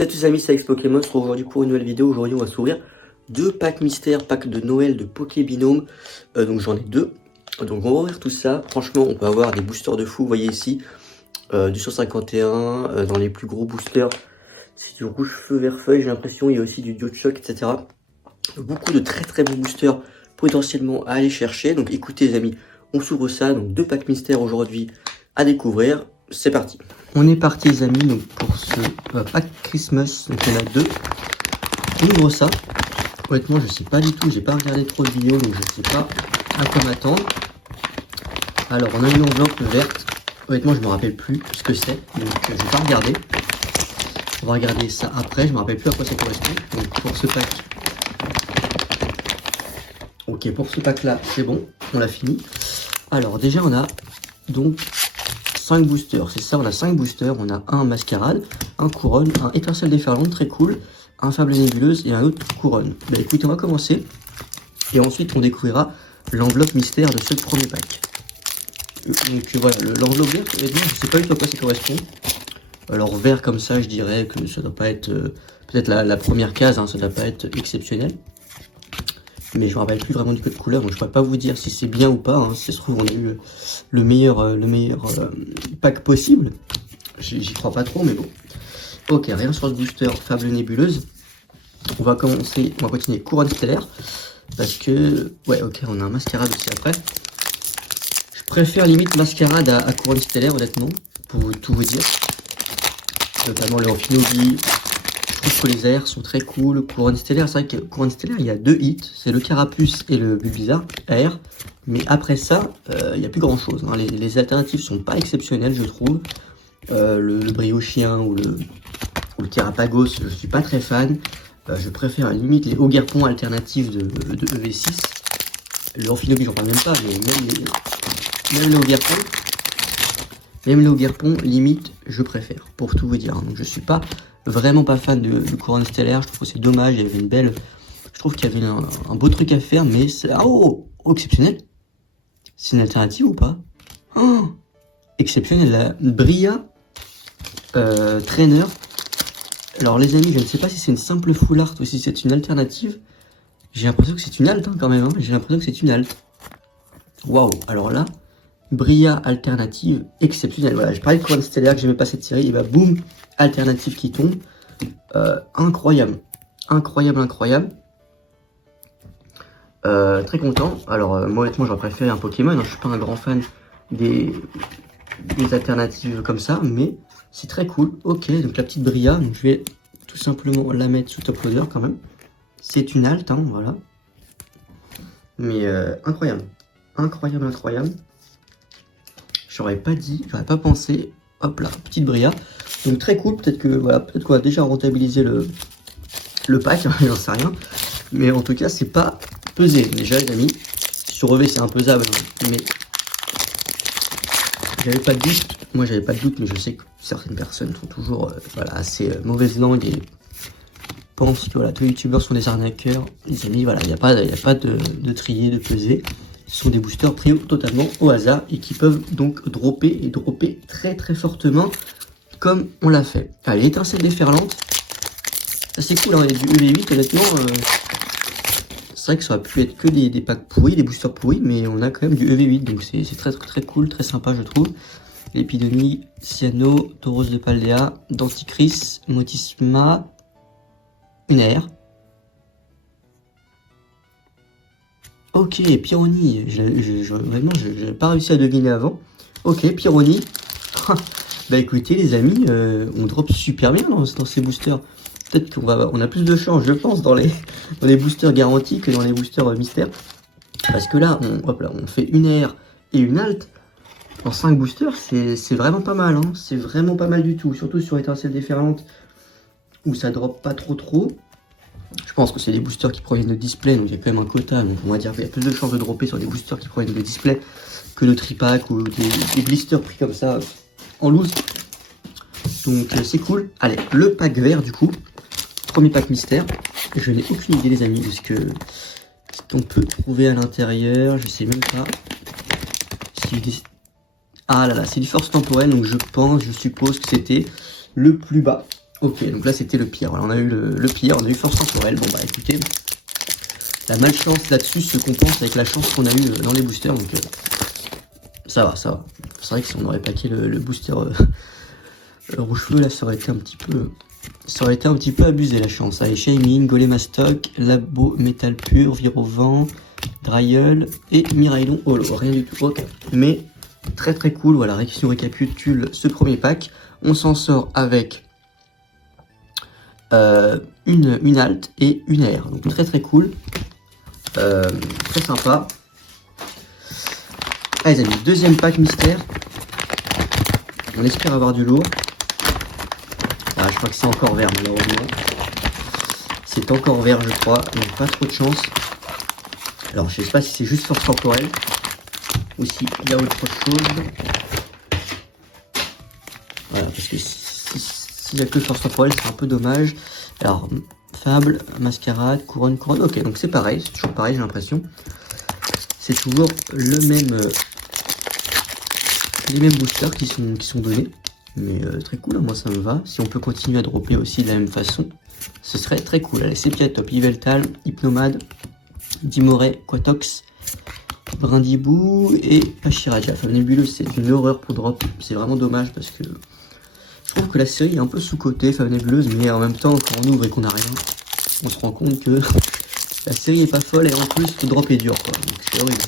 Salut les amis, c'est Alex Pokémon, on se retrouve aujourd'hui pour une nouvelle vidéo. Aujourd'hui on va s'ouvrir deux packs mystères, pack de Noël de Pokébinôme. Donc j'en ai deux. Donc on va ouvrir tout ça. Franchement on peut avoir des boosters de fou, vous voyez ici. Du 151, dans les plus gros boosters. C'est du rouge feu vert feuille, j'ai l'impression. Il y a aussi du Choc, etc. Beaucoup de très bons boosters potentiellement à aller chercher. Donc écoutez les amis, on s'ouvre ça. Donc deux packs mystères aujourd'hui à découvrir. C'est parti. On est parti les amis, donc pour ce pack Christmas, donc il y en a deux. On ouvre ça. Honnêtement je sais pas du tout, j'ai pas regardé trop de vidéos, donc je sais pas à quoi m'attendre. Alors on a une enveloppe verte. Honnêtement je me rappelle plus ce que c'est, donc je vais pas regarder. On va regarder ça après, je me rappelle plus à quoi ça correspond. Donc pour ce pack. Ok, pour ce pack là c'est bon, on l'a fini. Alors déjà on a donc 5 boosters, c'est ça, on a 5 boosters, on a un mascarade, un couronne, un étincelle déferlante, très cool, un fable nébuleuse et un autre couronne. Bah écoutez, on va commencer, et ensuite on découvrira l'enveloppe mystère de ce premier pack. Donc voilà, l'enveloppe verte, je sais pas du tout à quoi ça correspond. Alors vert comme ça, je dirais que ça doit pas être, peut-être la première case, hein, ça doit pas être exceptionnel. Mais je me rappelle plus vraiment du code couleur, donc je pourrais pas vous dire si c'est bien ou pas, hein. Si ça se trouve on a eu le meilleur pack possible. J'y crois pas trop, mais bon. Ok, rien sur le booster fable nébuleuse. On va continuer couronne stellaire. Parce que, ouais, ok, on a un mascarade aussi après. Je préfère limite mascarade à couronne stellaire, honnêtement, pour tout vous dire. Notamment le Amphinobi. Je trouve que les airs sont très cool. Couronne stellaire, c'est vrai que couronne stellaire, il y a deux hits. C'est le Carapuce et le Bulbizarre air. Mais après ça, il n'y a plus grand chose. Hein. Les alternatives sont pas exceptionnelles, je trouve. Le Briochien ou le Terrapagos, je suis pas très fan. Je préfère limite les Ogerpon alternatives de EV6. Le Amphinobi, j'en parle même pas, mais même les Ogerpon. Même les Ogerpon, limite, je préfère, pour tout vous dire. Donc je suis vraiment pas fan de couronne stellaire, je trouve que c'est dommage, il y avait une belle... Je trouve qu'il y avait un beau truc à faire, mais c'est... Oh, exceptionnel. C'est une alternative ou pas? Oh, exceptionnel, la Bria Trainer. Alors les amis, je ne sais pas si c'est une simple full art ou si c'est une alternative. J'ai l'impression que c'est une alt, hein, quand même, hein. J'ai l'impression que c'est une alt. Waouh, alors là... Bria alternative exceptionnelle. Voilà, je parlais de couronne stellaire, que j'aimais pas cette série, et bah boum, alternative qui tombe. Incroyable. Incroyable. Très content. Alors, moi honnêtement, j'aurais préféré un Pokémon. Hein. Je suis pas un grand fan des alternatives comme ça, mais c'est très cool. Ok, donc la petite Bria, donc je vais tout simplement la mettre sous top loader quand même. C'est une alt, hein, voilà. Mais incroyable. Incroyable. J'aurais pas dit, j'aurais pas pensé. Hop là, petite Bria. Donc très cool, peut-être qu'on va déjà rentabiliser le pack, hein, j'en sais rien. Mais en tout cas, c'est pas pesé. Déjà les amis, sur EV c'est impeusable, hein, mais j'avais pas de doute. Moi j'avais pas de doute, mais je sais que certaines personnes sont toujours assez mauvaise langue et pensent que voilà, tous les youtubeurs sont des arnaqueurs. Les amis, voilà, il n'y a pas de trier, de peser. Ce sont des boosters pris totalement au hasard et qui peuvent donc dropper très fortement comme on l'a fait. Allez, étincelle déferlante. C'est cool, hein, il y a du EV8 honnêtement. C'est vrai que ça aurait pu être que des packs pourris, des boosters pourris, mais on a quand même du EV8, donc c'est très cool, très sympa je trouve. L'épidémie, Cyano, Tauros de Paldea, Denticris, Motisma, une air. Ok, Pyrrhony, vraiment, je n'ai pas réussi à deviner avant. Ok, Pyrrhony. Bah écoutez les amis, on drop super bien dans ces boosters. Peut-être qu'on a plus de chance, je pense, dans les boosters garantis que dans les boosters mystères. Parce que là, on fait une air et une alt. En 5 boosters, c'est vraiment pas mal. Hein. C'est vraiment pas mal du tout. Surtout sur étincelle déferlante, où ça drop pas trop. Je pense que c'est des boosters qui proviennent de display, donc il y a quand même un quota, donc on va dire qu'il y a plus de chances de dropper sur des boosters qui proviennent de display que de tripack ou des blisters pris comme ça en loose. Donc c'est cool. Allez, le pack vert du coup, premier pack mystère. Je n'ai aucune idée les amis de ce qu'on peut trouver à l'intérieur, je sais même pas. Ah là là, c'est du force temporelle, donc je suppose que c'était le plus bas. Ok, donc là c'était le pire. Voilà, on a eu le pire, on a eu force temporelle. Bon bah écoutez, la malchance là-dessus se compense avec la chance qu'on a eu dans les boosters, donc ça va, ça va. C'est vrai que si on aurait paqué le booster rouge-feu, là ça aurait été un petit peu abusé la chance. Allez, Shaymin, Golemastoc, Labo, Métal Pur, Virovent, Dryel et Miraidon Holo. Rien du tout, ok. Mais très très cool, voilà, si on récapitule ce premier pack, on s'en sort avec une alt et une air. Donc très très cool, très sympa. Allez les amis, deuxième pack mystère. On espère avoir du lourd. Ah, je crois que c'est encore vert malheureusement. C'est encore vert je crois, donc pas trop de chance. Alors je sais pas si c'est juste force temporelle ou s'il y a autre chose. Voilà, parce que s'il n'y a que force temporelle, c'est un peu dommage. Alors, Fable, Mascarade, Couronne. Ok, donc c'est pareil, c'est toujours pareil, j'ai l'impression. C'est toujours les mêmes boosters qui sont donnés. Mais très cool, moi ça me va. Si on peut continuer à dropper aussi de la même façon, ce serait très cool. Allez, Sepiatop, Yveltal, Hypnomade, Dimoré, Quatox, Brindibou et Pachiraja. Enfin, Nébuleuse, c'est une horreur pour drop. C'est vraiment dommage parce que je trouve que la série est un peu sous-cotée, Fave Nébuleuse, mais en même temps, quand on ouvre et qu'on a rien, on se rend compte que la série est pas folle et en plus, le drop est dur, quoi. Donc c'est horrible.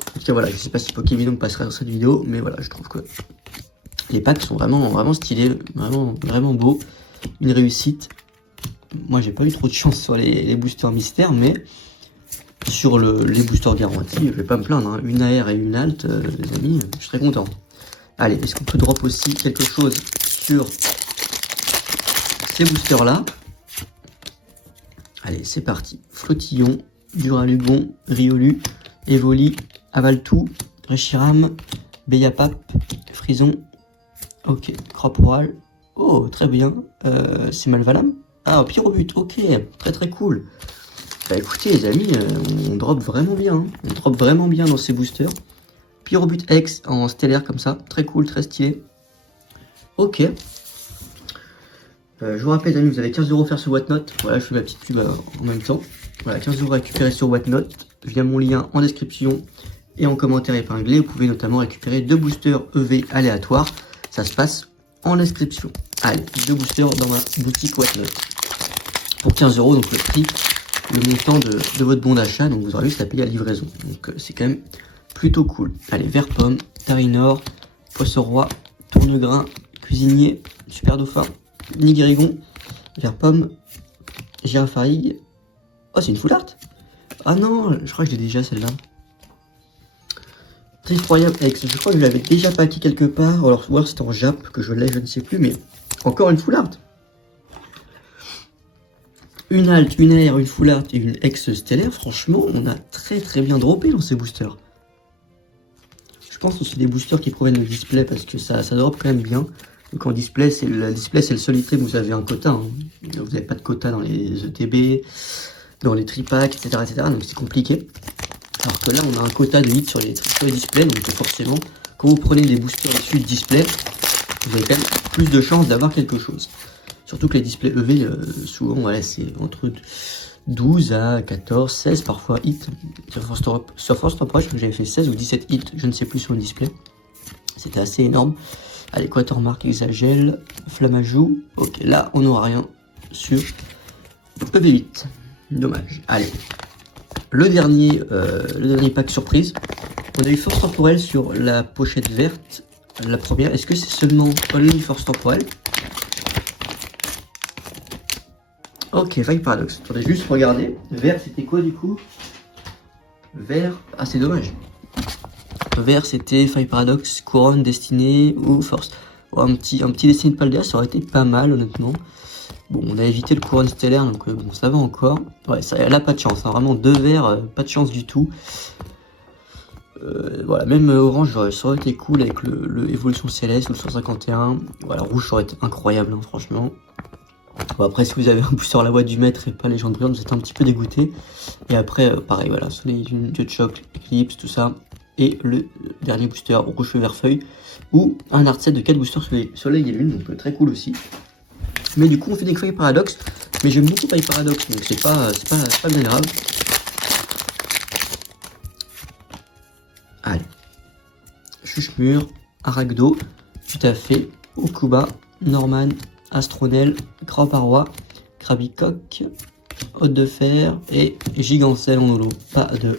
En tout cas, voilà, je sais pas si Pokémon passerait dans cette vidéo, mais voilà, je trouve que les packs sont vraiment stylés, vraiment beaux. Une réussite. Moi, j'ai pas eu trop de chance sur les boosters mystères, mais sur les boosters garantis, je vais pas me plaindre. Hein. Une AR et une alt, les amis, je serais content. Allez, est-ce qu'on peut drop aussi quelque chose sur ces boosters là? Allez, c'est parti. Flottillon, Duralugon, Riolu, Evoli, Avaltou, Reshiram, Beyapap, Frison. Ok, Craporal. Oh, très bien. C'est Malvalam. Ah, Pyrobut, ok. Très très cool. Bah écoutez les amis, on drop vraiment bien. Hein. On drop vraiment bien dans ces boosters. Pyrobut X en stellaire comme ça. Très cool, très stylé. Ok. Je vous rappelle les amis, vous avez 15 € faire sur Whatnot. Voilà, je fais ma petite pub en même temps. Voilà, 15 € récupérés sur Whatnot via mon lien en description et en commentaire épinglé. Vous pouvez notamment récupérer 2 boosters EV aléatoires. Ça se passe en description. Allez, 2 boosters dans ma boutique Whatnot. Pour 15 €, donc le prix, le montant de votre bon d'achat. Donc vous aurez juste à payer la livraison. Donc c'est quand même plutôt cool. Allez, vert pomme, Tarinor, Poisson Roi, Tournegrain, Cuisinier, Super Dauphin, Nigérigon, vert pomme, Girafarigue. Oh, c'est une full art. Ah non, je crois que j'ai déjà celle-là. Trifroyable X, je crois que je l'avais déjà packé quelque part. Alors, ou alors c'était en Jap que je l'ai, je ne sais plus, mais encore une full art. Une alt, une air, une full art et une X stellaire. Franchement, on a très très bien droppé dans ces boosters. Je pense que c'est des boosters qui proviennent de display parce que ça drop quand même bien. Donc en display, c'est le seul item où vous avez un quota. Hein. Vous n'avez pas de quota dans les ETB, dans les tripacks, etc., etc. Donc c'est compliqué. Alors que là, on a un quota de hits sur les displays. Donc forcément, quand vous prenez des boosters issus de display, vous avez quand même plus de chances d'avoir quelque chose. Surtout que les displays EV, souvent, voilà, c'est entre 12 à 14, 16 parfois hits. Sur Force Temporelle, je crois que j'avais fait 16 ou 17 hits, je ne sais plus sur le display. C'était assez énorme. Allez, Quatermark, Exagel, Flamajou. Ok, là, on n'aura rien sur EV8. Dommage. Allez, le dernier pack surprise. On a eu Force Temporelle sur la pochette verte. La première, est-ce que c'est seulement Only Force Temporelle? Ok, Vibe Paradox. Attendez, juste regarder. Vert, c'était quoi du coup? Vert. Ah, c'est dommage. Vert, c'était Vibe Paradox, Couronne, Destinée ou Force. Oh, un petit Destinée de Paldea, ça aurait été pas mal, honnêtement. Bon, on a évité le Couronne Stellaire, donc bon, ça va encore. Ouais, ça, elle a pas de chance. Hein, vraiment, 2 verts, pas de chance du tout. Voilà, même orange, ça aurait été cool avec le Évolution Céleste ou le 151. Voilà, rouge, ça aurait été incroyable, hein, franchement. Bon, après, si vous avez un booster à la voix du maître et pas les gens de brillante, vous êtes un petit peu dégoûté. Et après, pareil, voilà, Soleil, Jet Shock, Eclipse, tout ça. et le dernier booster rouge feu vert feuille, ou un art set de 4 boosters sur les lunes, donc très cool aussi. Mais du coup on fait des feuilles paradoxe, mais j'aime beaucoup feuilles paradoxe, donc c'est pas bien grave. Allez, Chuchemur, Aragdo, tout à fait, Okuba, Norman, Astronel, Craparoi, Krabicoque, Hôte de Fer et Gigancelle en holo, pas de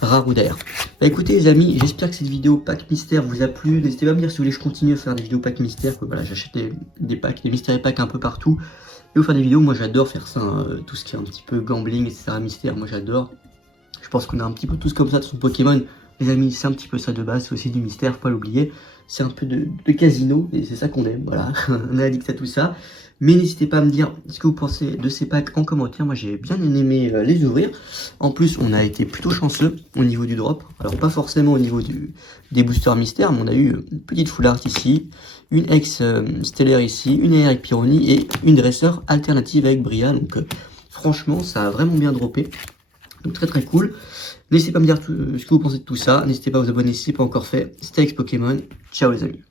Raroudaire. Bah écoutez les amis, j'espère que cette vidéo pack mystère vous a plu. N'hésitez pas à me dire si vous voulez que je continue à faire des vidéos pack mystère, que voilà, j'achète des packs, des mystères et packs un peu partout. Et vous faire des vidéos, moi j'adore faire ça, hein, tout ce qui est un petit peu gambling, etc. Mystère, moi j'adore. Je pense qu'on a un petit peu tous comme ça de son Pokémon. Les amis, c'est un petit peu ça de base, c'est aussi du mystère, faut pas l'oublier. C'est un peu de casino, et c'est ça qu'on aime, voilà. On est addict à tout ça. Mais n'hésitez pas à me dire ce que vous pensez de ces packs en commentaire. Moi, j'ai bien aimé les ouvrir. En plus, on a été plutôt chanceux au niveau du drop. Alors, pas forcément au niveau des boosters mystères, mais on a eu une petite full art ici, une ex stellaire ici, une AR avec Pyroni et une dresseur alternative avec Bria. Donc, franchement, ça a vraiment bien droppé. Donc, très cool. N'hésitez pas à me dire ce que vous pensez de tout ça. N'hésitez pas à vous abonner si ce n'est pas encore fait. C'était Alex Pokémon. Ciao les amis.